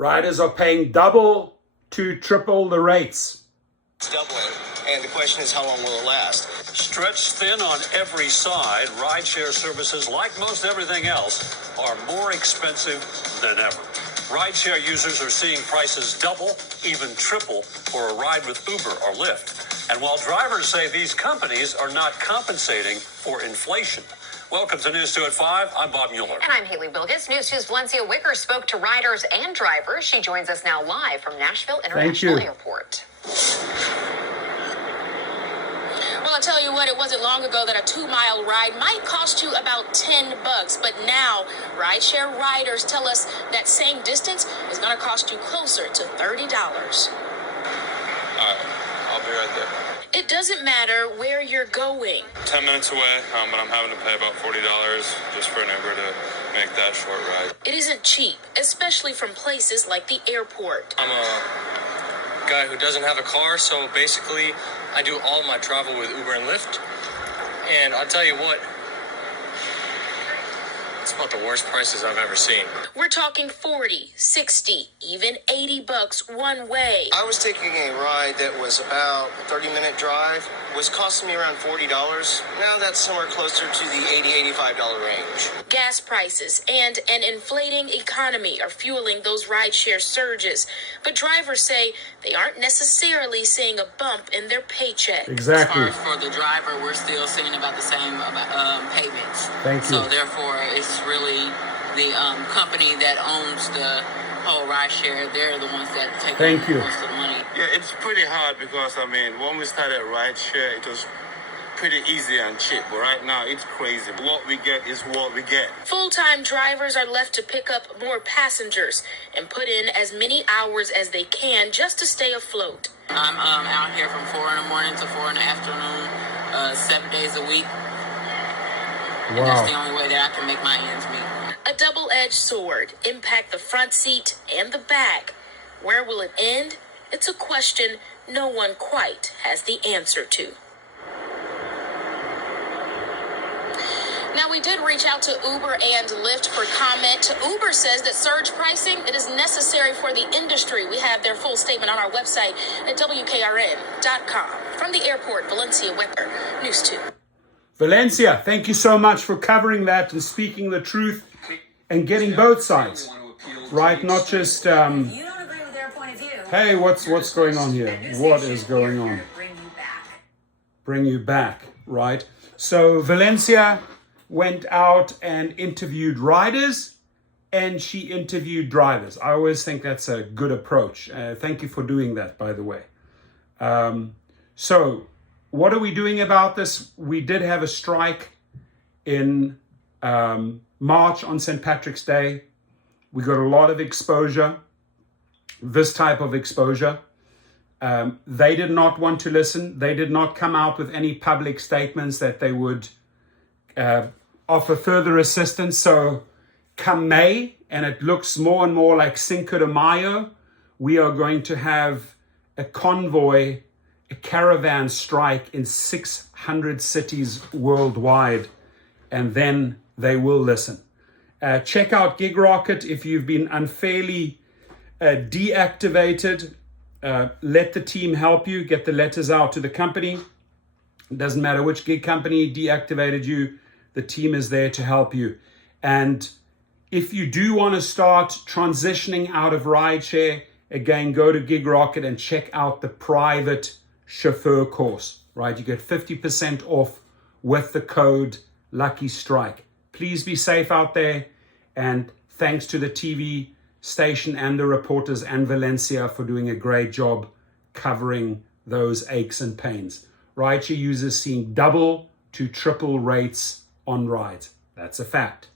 Riders are paying double to triple the rates. It's doubling, and the question is, how long will it last? Stretched thin on every side, rideshare services, like most everything else, are more expensive than ever. Rideshare users are seeing prices double, even triple, for a ride with Uber or Lyft. And while drivers say these companies are not compensating for inflation. Welcome to News 2 at 5. I'm Bob Mueller. And I'm Haley Wilgus. News 2's Valencia Wicker spoke to riders and drivers. She joins us now live from Nashville International Airport. Well, I'll tell you what, it wasn't long ago that a 2-mile ride might cost you about $10, but now rideshare riders tell us that same distance is going to cost you closer to $30. I'll be right there. It doesn't matter where you're going. 10 minutes away, but I'm having to pay about $40 just for an Uber to make that short ride. It isn't cheap, especially from places like the airport. I'm a guy who doesn't have a car, so basically I do all my travel with Uber and Lyft. And I'll tell you what, it's about the worst prices I've ever seen. We're talking 40, 60, even $80 one way. I was taking a ride that was about a 30-minute drive, was costing me around $40. Now that's somewhere closer to the $80, $85 range. Gas prices and an inflating economy are fueling those rideshare surges. But drivers say they aren't necessarily seeing a bump in their paycheck. Exactly. As far as for the driver, we're still seeing about the same payments. Thank you. So therefore, it's really the company that owns the whole rideshare. They're the ones that take most of the money. Yeah, it's pretty hard because, when we started rideshare, it was pretty easy and cheap. But right now, it's crazy. What we get is what we get. Full-time drivers are left to pick up more passengers and put in as many hours as they can just to stay afloat. I'm out here from 4 in the morning to 4 in the afternoon, 7 days a week. And that's the only way that I can make my ends meet. A double-edged sword, impact the front seat and the back. Where will it end? It's a question no one quite has the answer to. Now, we did reach out to Uber and Lyft for comment. Uber says that surge pricing, it is necessary for the industry. We have their full statement on our website at WKRN.com. From the airport, Valencia Wicker, News 2. Valencia, thank you so much for covering that and speaking the truth and getting both sides, right? Not just, You don't agree with their point of view. hey, what's going on here? What is going on? Bring you back, right? So Valencia went out and interviewed riders and she interviewed drivers. I always think that's a good approach. Thank you for doing that, by the way. So what are we doing about this? We did have a strike in March on St. Patrick's Day. We got a lot of exposure, this type of exposure. They did not want to listen. They did not come out with any public statements that they would offer further assistance. So come May, and it looks more and more like Cinco de Mayo, we are going to have a convoy, a caravan strike in 600 cities worldwide, and then they will listen. Check out Gig Rocket if you've been unfairly deactivated. Let the team help you get the letters out to the company. It doesn't matter which gig company deactivated you, the team is there to help you. And if you do want to start transitioning out of rideshare, again, go to Gig Rocket and check out the private chauffeur course, right? You get 50% off with the code Lucky Strike. Please be safe out there, and thanks to the TV station and the reporters and Valencia for doing a great job covering those aches and pains. Rideshare users seeing double to triple rates on rides. That's a fact.